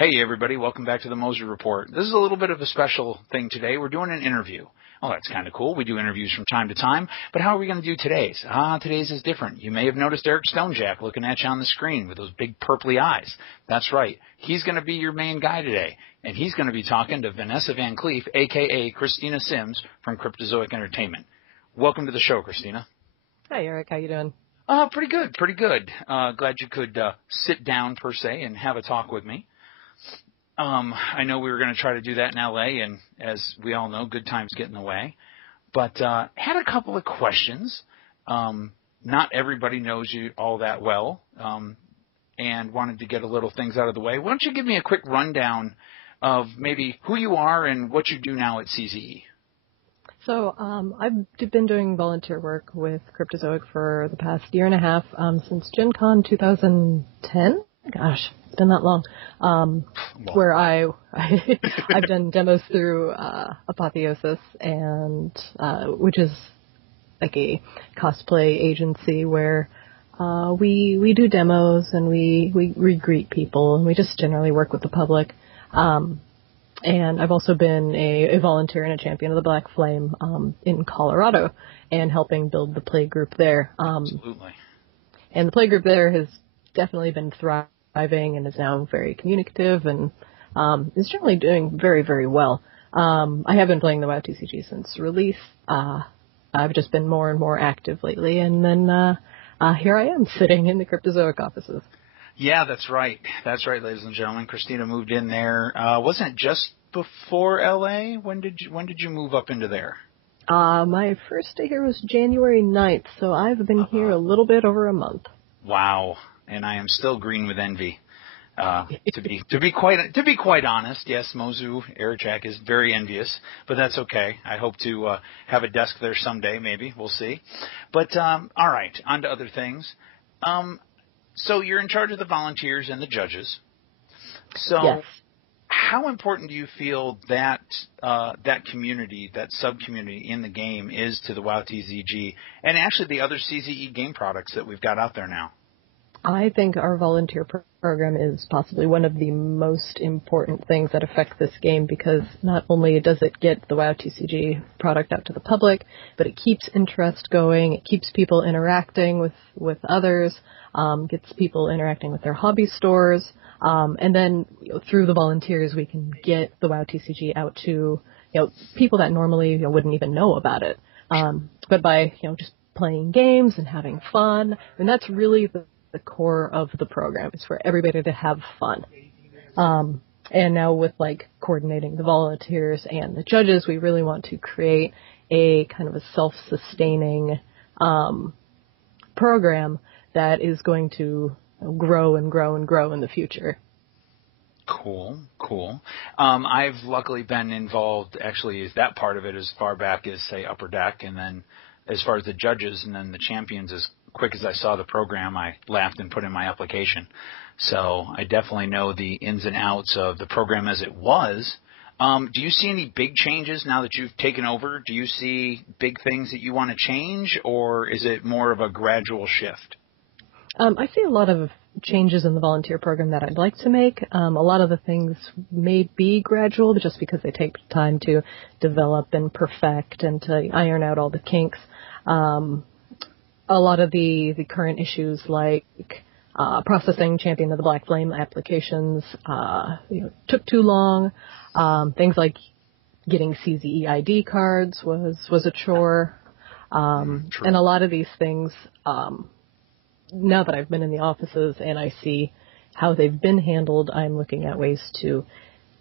Hey everybody, welcome back to the Mozu Report. This is a little bit of a special thing today. We're doing an interview. Oh, that's kind of cool. We do interviews from time to time, but how are we going to do today's? Today's is different. You may have noticed Eric Stonejack looking at you on the screen with those big purpley eyes. That's right. He's going to be your main guy today, and he's going to be talking to Vanessa Van Cleef, a.k.a. Christina Sims from Cryptozoic Entertainment. Welcome to the show, Christina. Hi, Eric. How you doing? Pretty good, pretty good. Glad you could sit down, per se, and have a talk with me. I know we were going to try to do that in L.A., and as we all know, good times get in the way. But had a couple of questions. Not everybody knows you all that well, and wanted to get a little things out of the way. Why don't you give me a quick rundown of maybe who you are and what you do now at CZE? So I've been doing volunteer work with Cryptozoic for the past year and a half, since Gen Con 2010. Gosh, it's been that long. Where I've done demos through Apotheosis, and which is like a cosplay agency where we do demos and we greet people and we just generally work with the public. And I've also been a volunteer and a champion of the Black Flame in Colorado and helping build the play group there. Absolutely. And the play group there has definitely been thriving and is now very communicative and is generally doing very, very well. I have been playing the WoW TCG since release. I've just been more and more active lately, and then here I am sitting in the Cryptozoic offices. Yeah, that's right. That's right, ladies and gentlemen. Christina moved in there. Wasn't it just before LA? When did you move up into there? My first day here was January 9th, so I've been here a little bit over a month. Wow. And I am still green with envy. To be quite honest, yes, Mozu Airjack is very envious, but that's okay. I hope to have a desk there someday, maybe. We'll see. But all right, on to other things. So you're in charge of the volunteers and the judges. So yes. How important do you feel that that community, that sub-community in the game is to the WoW TCG and actually the other CZE game products that we've got out there now? I think our volunteer program is possibly one of the most important things that affect this game, because not only does it get the WoW TCG product out to the public, but it keeps interest going, it keeps people interacting with others, gets people interacting with their hobby stores, and then through the volunteers we can get the WoW TCG out to people that normally wouldn't even know about it. But by just playing games and having fun, and that's really the core of the program. It's for everybody to have fun. And now with coordinating the volunteers and the judges, we really want to create a kind of a self-sustaining program that is going to grow and grow and grow in the future. Cool. I've luckily been involved, actually, is that part of it as far back as, say, Upper Deck, and then as far as the judges and then the champions, as quick as I saw the program, I laughed and put in my application. So I definitely know the ins and outs of the program as it was. Do you see any big changes now that you've taken over? Do you see big things that you want to change, or is it more of a gradual shift? I see a lot of changes in the volunteer program that I'd like to make. A lot of the things may be gradual just because they take time to develop and perfect and to iron out all the kinks. A lot of the current issues like processing Champion of the Black Flame applications took too long. Things like getting CZE ID cards was a chore. And a lot of these things, now that I've been in the offices and I see how they've been handled, I'm looking at ways to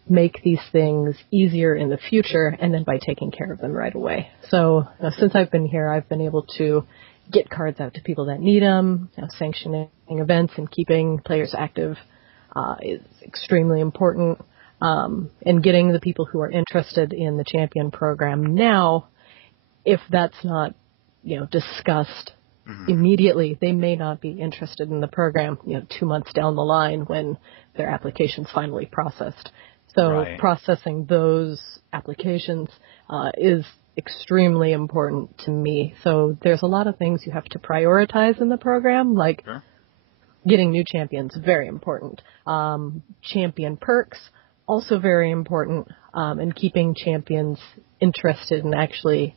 make these things easier in the future, and then by taking care of them right away. So since I've been here, I've been able to get cards out to people that need them. Sanctioning events and keeping players active is extremely important. And getting the people who are interested in the champion program now, if that's not discussed immediately, they may not be interested in the program 2 months down the line when their application's finally processed. So processing those applications is extremely important to me. So there's a lot of things you have to prioritize in the program, like getting new champions, very important. Champion perks, also very important, and keeping champions interested in actually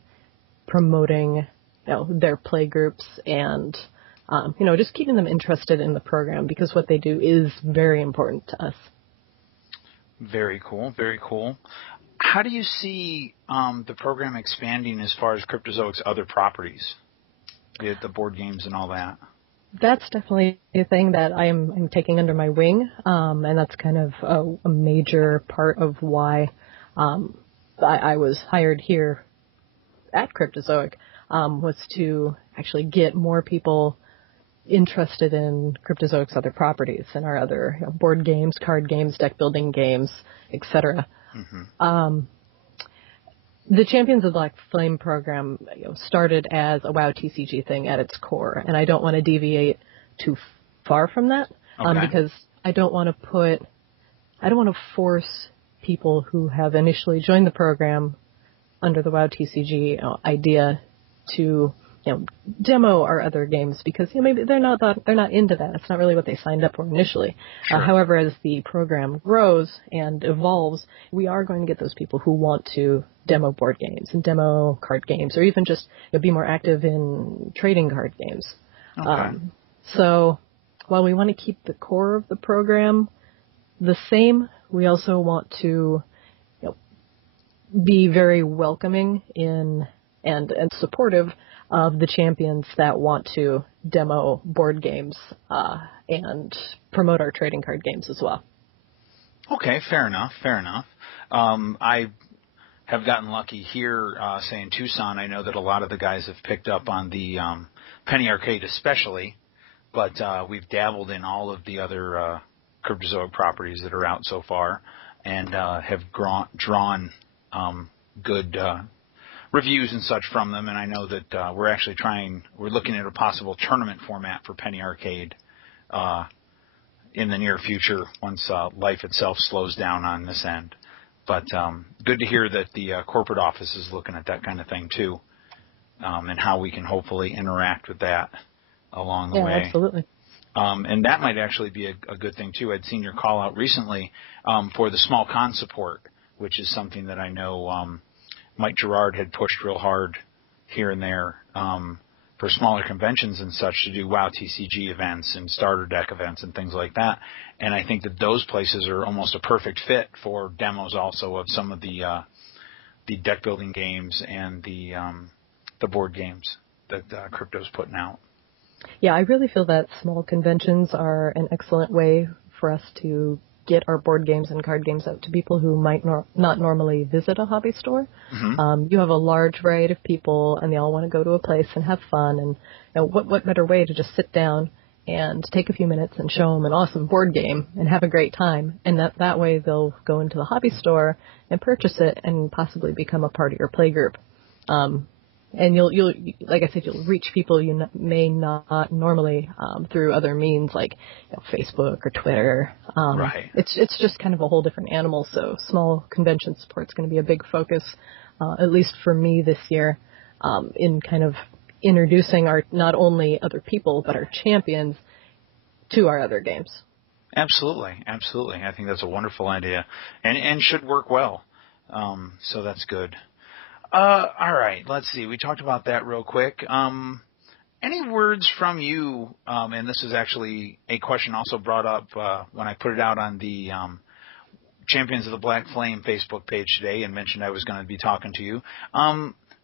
promoting, their play groups and, just keeping them interested in the program, because what they do is very important to us. Very cool. Very cool. How do you see the program expanding as far as Cryptozoic's other properties, the board games and all that? That's definitely a thing that I'm taking under my wing, and that's kind of a major part of why I was hired here at Cryptozoic, was to actually get more people interested in Cryptozoic's other properties and our other board games, card games, deck building games, etc. Mm-hmm. The Champions of Black Flame program started as a WoW TCG thing at its core, and I don't want to deviate too far from that, because I don't want to force people who have initially joined the program under the WoW TCG idea to demo our other games, because maybe they're not into that. It's not really what they signed up for initially. Sure. However, as the program grows and evolves, we are going to get those people who want to demo board games and demo card games, or even just be more active in trading card games. Okay. So while we want to keep the core of the program the same, we also want to be very welcoming in and supportive of the champions that want to demo board games and promote our trading card games as well. Okay, fair enough. I have gotten lucky here, say in Tucson. I know that a lot of the guys have picked up on the Penny Arcade especially, but we've dabbled in all of the other Cryptozoic properties that are out so far, and have drawn good reviews and such from them. And I know that we're looking at a possible tournament format for Penny Arcade in the near future once life itself slows down on this end. But good to hear that the corporate office is looking at that kind of thing too, and how we can hopefully interact with that along the way. Yeah, absolutely. And that might actually be a good thing too. I'd seen your call out recently for the small con support, which is something that I know Mike Gerard had pushed real hard here and there for smaller conventions and such to do WoW TCG events and starter deck events and things like that. And I think that those places are almost a perfect fit for demos also of some of the deck building games and the board games that Crypto's putting out. Yeah, I really feel that small conventions are an excellent way for us to get our board games and card games out to people who might not normally visit a hobby store. Mm-hmm. You have a large variety of people, and they all want to go to a place and have fun. And what better way to just sit down and take a few minutes and show them an awesome board game and have a great time. And that way they'll go into the hobby store and purchase it and possibly become a part of your play group. And you'll like I said, you'll reach people you may not normally through other means like Facebook or Twitter. Right. It's just kind of a whole different animal. So small convention support is going to be a big focus, at least for me this year, in kind of introducing our not only other people but our champions to our other games. Absolutely. I think that's a wonderful idea, and should work well. So that's good. All right, let's see. We talked about that real quick. Any words from you, and this is actually a question also brought up when I put it out on the Champions of the Black Flame Facebook page today and mentioned I was going to be talking to you.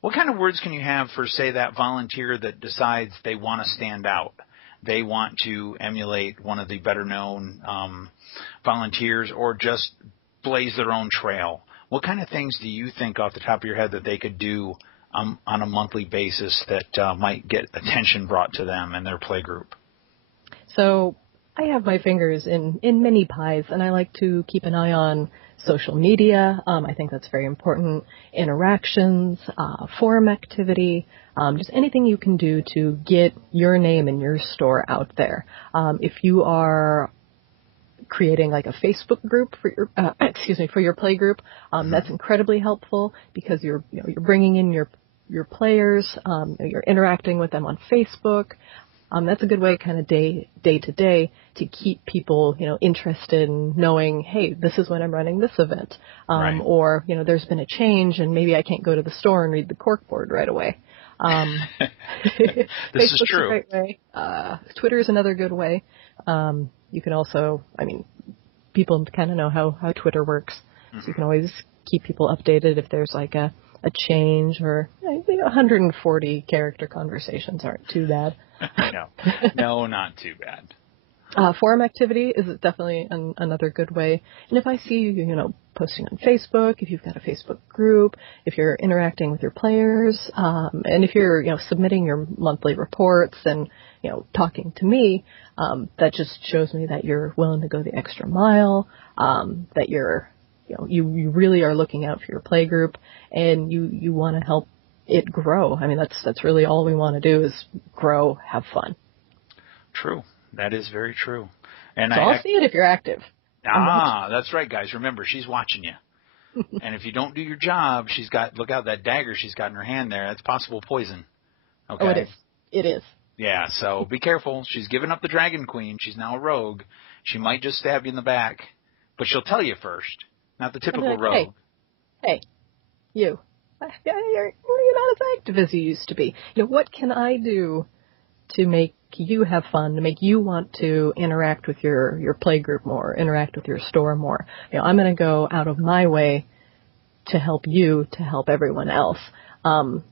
What kind of words can you have for, say, that volunteer that decides they want to stand out? They want to emulate one of the better-known volunteers or just blaze their own trail. What kind of things do you think off the top of your head that they could do on a monthly basis that might get attention brought to them and their play group? So I have my fingers in many pies, and I like to keep an eye on social media. I think that's very important. Interactions, forum activity, just anything you can do to get your name and your store out there. If you are creating like a Facebook group for your, for your play group, that's incredibly helpful because you're bringing in your players, you're interacting with them on Facebook. That's a good way kind of day to day to keep people, interested in knowing, hey, this is when I'm running this event. Right. Or, there's been a change and maybe I can't go to the store and read the corkboard right away. This is Facebook's true. a great way. Twitter is another good way. You can also, people kind of know how Twitter works. So you can always keep people updated if there's like a change, or 140 character conversations aren't too bad. No, not too bad. Forum activity is definitely another good way. And if I see you, posting on Facebook, if you've got a Facebook group, if you're interacting with your players, and if you're, submitting your monthly reports and, talking to me, that just shows me that you're willing to go the extra mile, that you're, you really are looking out for your play group, and you want to help it grow. That's really all we want to do is grow, have fun. True. That is very true. And so I'll see it if you're active. That's right, guys. Remember, she's watching you. And if you don't do your job, look out, that dagger she's got in her hand there. That's possible poison. Okay. Oh, it is. It is. Yeah, so be careful. She's given up the Dragon Queen. She's now a rogue. She might just stab you in the back, but she'll tell you first. Not the typical rogue. Hey, you. You're not as active as you used to be. What can I do to make you have fun, to make you want to interact with your play group more, interact with your store more? I'm going to go out of my way to help you, to help everyone else. And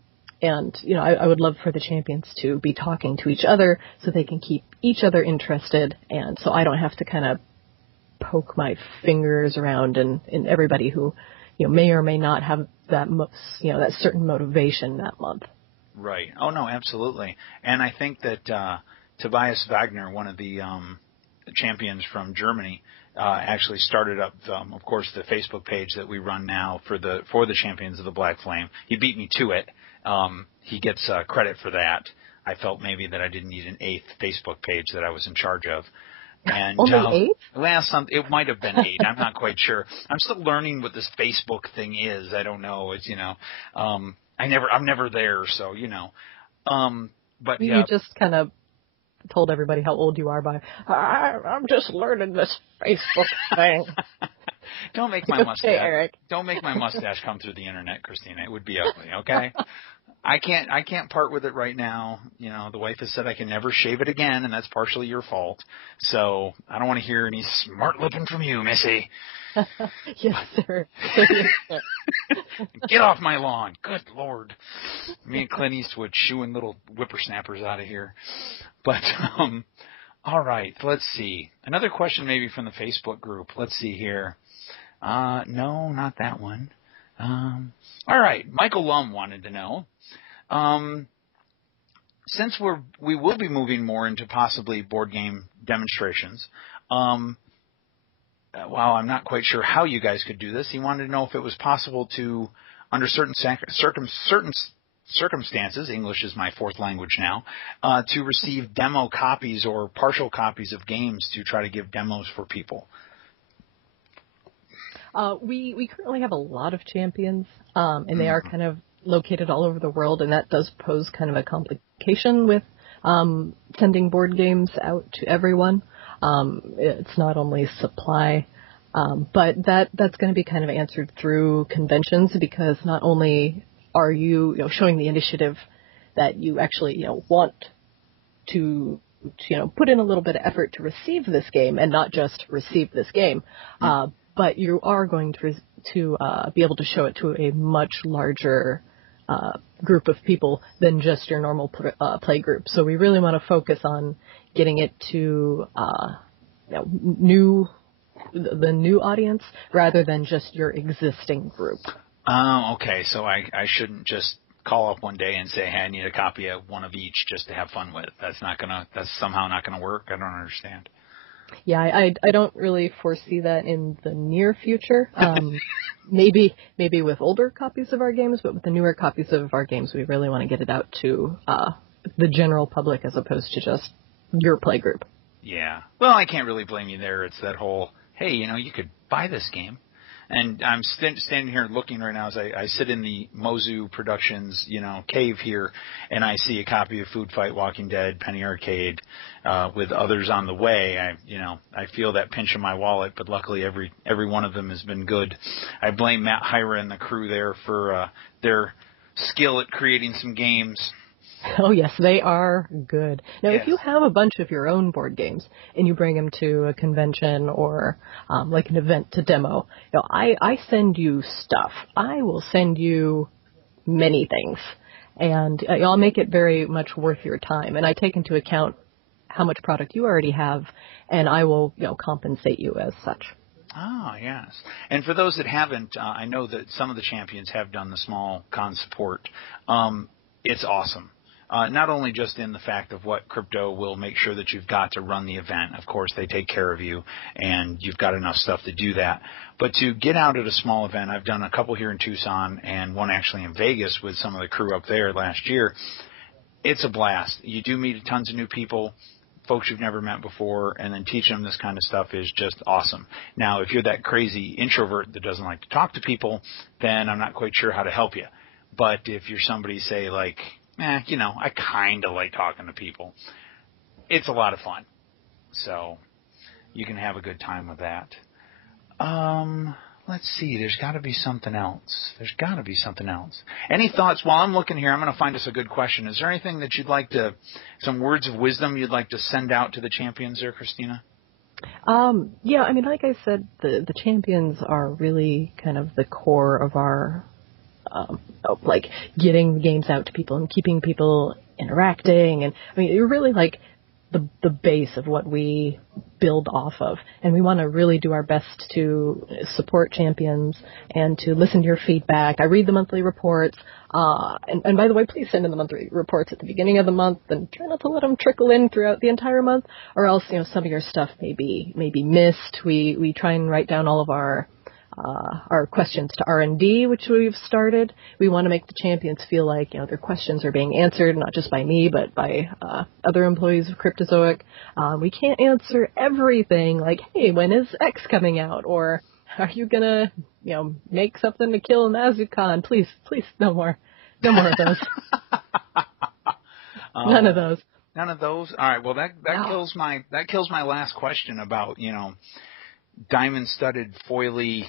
I would love for the champions to be talking to each other so they can keep each other interested, and so I don't have to kind of poke my fingers around in everybody who, may or may not have that that certain motivation that month. Right. Oh, no, absolutely. And I think that Tobias Wagner, one of the champions from Germany, actually started up, of course, the Facebook page that we run now for the Champions of the Black Flame. He beat me to it. He gets credit for that. I felt maybe that I didn't need an 8th Facebook page that I was in charge of. And, only 8? Well, it might have been 8. I'm not quite sure. I'm still learning what this Facebook thing is. I don't know. It's, I'm never there, so, but yeah. You just kind of told everybody how old you are by, I'm just learning this Facebook thing. Don't make my mustache. Eric. Don't make my mustache come through the internet, Christina. It would be ugly, okay? I can't part with it right now. The wife has said I can never shave it again, and that's partially your fault. So I don't want to hear any smart looking from you, Missy. Yes, sir. Get off my lawn. Good Lord. Me and Clint Eastwood shooing little whippersnappers out of here. But, all right, let's see. Another question maybe from the Facebook group. Let's see here. No, not that one. All right, Michael Lum wanted to know, since we will be moving more into possibly board game demonstrations, while I'm not quite sure how you guys could do this, he wanted to know if it was possible to, under certain circumstances, English is my 4th language now, to receive demo copies or partial copies of games to try to give demos for people. We currently have a lot of champions, and they are kind of located all over the world, and that does pose kind of a complication with sending board games out to everyone. It's not only supply, but that's going to be kind of answered through conventions, because not only are you, showing the initiative that you actually, want to put in a little bit of effort to receive this game and not just receive this game, but you are going to be able to show it to a much larger group of people than just your normal play group. So we really want to focus on getting it to the new audience rather than just your existing group. Okay, so I shouldn't just call up one day and say, hey, I need a copy of one of each just to have fun with. That's somehow not gonna work. I don't understand. Yeah, I don't really foresee that in the near future. Maybe with older copies of our games, but with the newer copies of our games, we really want to get it out to the general public as opposed to just your play group. Yeah. Well, I can't really blame you there. It's that whole, hey, you could buy this game. And I'm standing here looking right now as I sit in the Mozu Productions, cave here, and I see a copy of Food Fight, Walking Dead, Penny Arcade, with others on the way. I feel that pinch in my wallet, but luckily every one of them has been good. I blame Matt Hyra and the crew there for their skill at creating some games. Oh, yes, they are good. Now, Yes. If you have a bunch of your own board games and you bring them to a convention or like an event to demo, I send you stuff. I will send you many things, and I'll make it very much worth your time. And I take into account how much product you already have, and I will compensate you as such. Oh, yes. And for those that haven't, I know that some of the champions have done the small con support. It's awesome. Not only just in the fact of what crypto will make sure that you've got to run the event. Of course, they take care of you, and you've got enough stuff to do that. But to get out at a small event, I've done a couple here in Tucson and one actually in Vegas with some of the crew up there last year. It's a blast. You do meet tons of new people, folks you've never met before, and then teaching them this kind of stuff is just awesome. Now, if you're that crazy introvert that doesn't like to talk to people, then I'm not quite sure how to help you. But if you're somebody, say, like, I kind of like talking to people, it's a lot of fun. So you can have a good time with that. Let's see. There's got to be something else. Any thoughts? While I'm looking here, I'm going to find us a good question. Is there anything that you'd like to, some words of wisdom you'd like to send out to the champions there, Christina? Like I said, the champions are really kind of the core of our getting games out to people and keeping people interacting. And you're really like the base of what we build off of. And we want to really do our best to support champions and to listen to your feedback. I read the monthly reports. And by the way, please send in the monthly reports at the beginning of the month and try not to let them trickle in throughout the entire month, or else, some of your stuff may be missed. We try and write down all of our questions to R&D, which we've started. We want to make the champions feel like, their questions are being answered, not just by me, but by other employees of Cryptozoic. We can't answer everything, like, hey, when is X coming out? Or are you going to, make something to kill Mazucon? Please, no more of those. None of those. None of those? All right, well, that kills my last question about, diamond-studded foily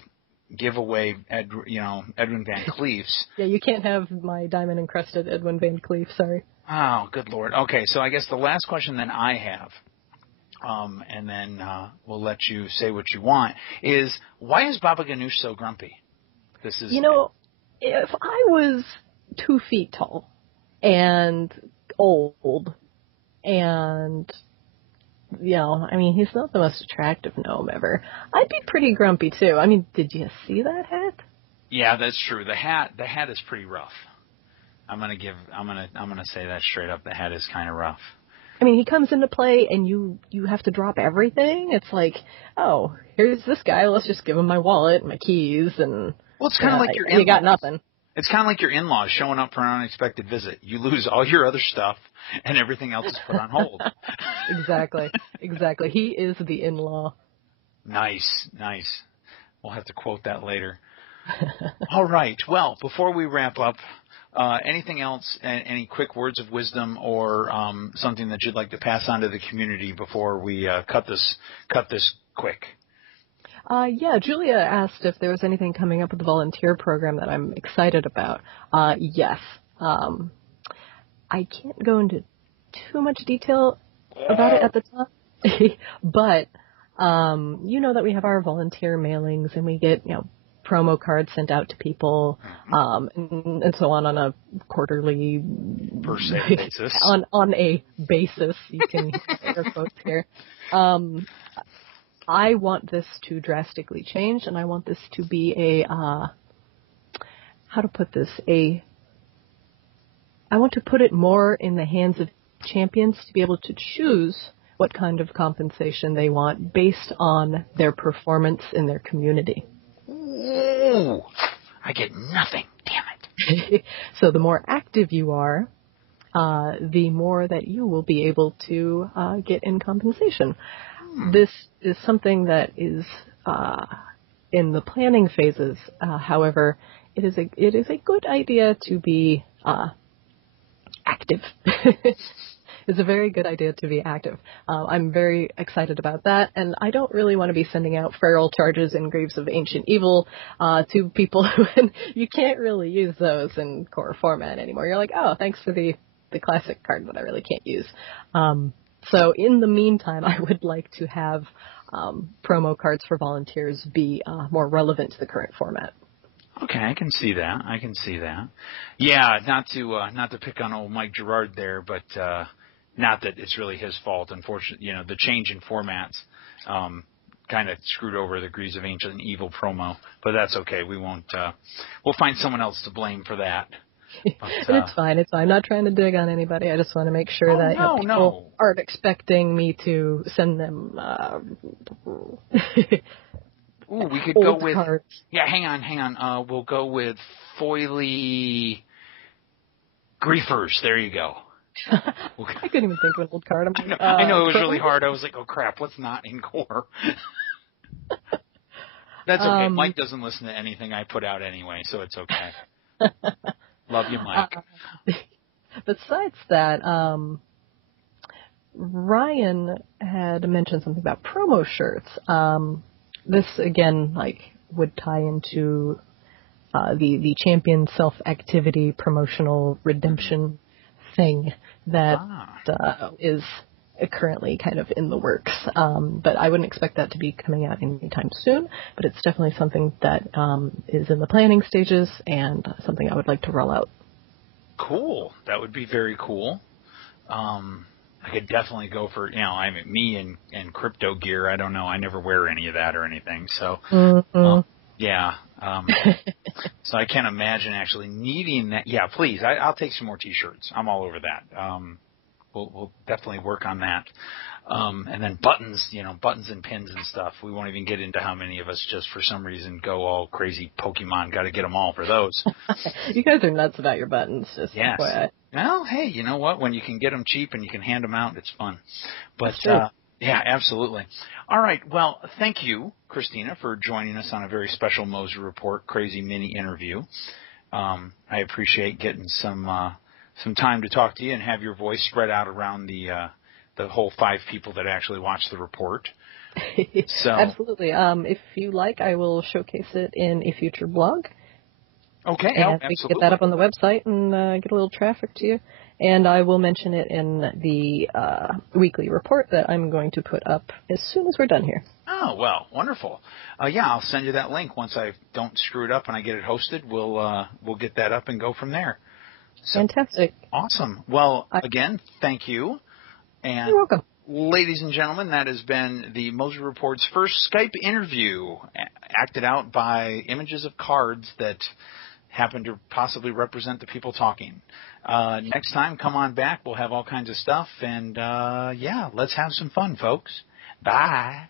giveaway, Edwin Van Cleef's. Yeah, you can't have my diamond-encrusted Edwin Van Cleef, sorry. Oh, good Lord. Okay, so I guess the last question then I have, and then we'll let you say what you want, is why is Baba Ganoush so grumpy? If I was 2 feet tall and old and... he's not the most attractive gnome ever. I'd be pretty grumpy too. Did you see that hat? Yeah, that's true. The hat is pretty rough. I'm gonna say that straight up. The hat is kind of rough. He comes into play and you have to drop everything. It's like, oh, here's this guy. Let's just give him my wallet, and my keys, and well, it's kind of like your in-laws. You got nothing. It's kind of like your in-laws showing up for an unexpected visit. You lose all your other stuff, and everything else is put on hold. Exactly. He is the in-law. Nice. We'll have to quote that later. All right. Well, before we wrap up, anything else, any quick words of wisdom or something that you'd like to pass on to the community before we cut this quick? Julia asked if there was anything coming up with the volunteer program that I'm excited about. Yes. I can't go into too much detail about it at the time, but that we have our volunteer mailings and we get promo cards sent out to people, and so on a quarterly per se basis. on a basis. You can air quotes here. I want this to drastically change, and I want this to be I want to put it more in the hands of champions to be able to choose what kind of compensation they want based on their performance in their community. Ooh, I get nothing. Damn it. So the more active you are, the more that you will be able to get in compensation. This is something that is in the planning phases. However, it is a good idea to be active. It's a very good idea to be active. I'm very excited about that, and I don't really want to be sending out feral charges in Graves of Ancient Evil to people when you can't really use those in core format anymore. You're like, oh, thanks for the classic card that I really can't use. So in the meantime, I would like to have promo cards for volunteers be more relevant to the current format. Okay, I can see that. Yeah, not to pick on old Mike Gerard there, but not that it's really his fault. Unfortunately, the change in formats kind of screwed over the Greaves of Ancient Evil promo, but that's okay. We won't. We'll find someone else to blame for that. But, it's fine. I'm not trying to dig on anybody. I just want to make sure that people aren't expecting me to send them. Ooh, we could go with cards. Yeah, hang on. We'll go with foily griefers. There you go. I couldn't even think of an old card. I know it was really hard. I was like, oh crap, what's not in core? That's okay. Mike doesn't listen to anything I put out anyway, so it's okay. Love you, Mike. Besides that, Ryan had mentioned something about promo shirts. This again, would tie into the champion self-activity promotional redemption thing that is currently kind of in the works. But I wouldn't expect that to be coming out anytime soon. But it's definitely something that is in the planning stages and something I would like to roll out. Cool. That would be very cool. I could definitely go for, me and crypto gear. I don't know. I never wear any of that or anything. So, yeah. So I can't imagine actually needing that. Yeah, please. I'll take some more T-shirts. I'm all over that. We'll definitely work on that. And then buttons, buttons and pins and stuff. We won't even get into how many of us just for some reason go all crazy Pokemon. Got to get them all for those. You guys are nuts about your buttons. Just yes. FYI. Well, hey, you know what? When you can get them cheap and you can hand them out, it's fun. But, yeah, absolutely. All right. Well, thank you, Christina, for joining us on a very special Mozu Report crazy mini interview. I appreciate getting some time to talk to you and have your voice spread out around the whole 5 people that actually watch the report. So absolutely. If you like, I will showcase it in a future blog. Okay, and we can get that up on the website and get a little traffic to you. And I will mention it in the weekly report that I'm going to put up as soon as we're done here. Oh, well, wonderful. Yeah, I'll send you that link once I don't screw it up and I get it hosted. We'll get that up and go from there. So, fantastic. Awesome. Well, again, thank you. And you're welcome. Ladies and gentlemen, that has been the Mozu Report's first Skype interview, acted out by images of cards that happen to possibly represent the people talking. Next time, come on back. We'll have all kinds of stuff. And, yeah, let's have some fun, folks. Bye.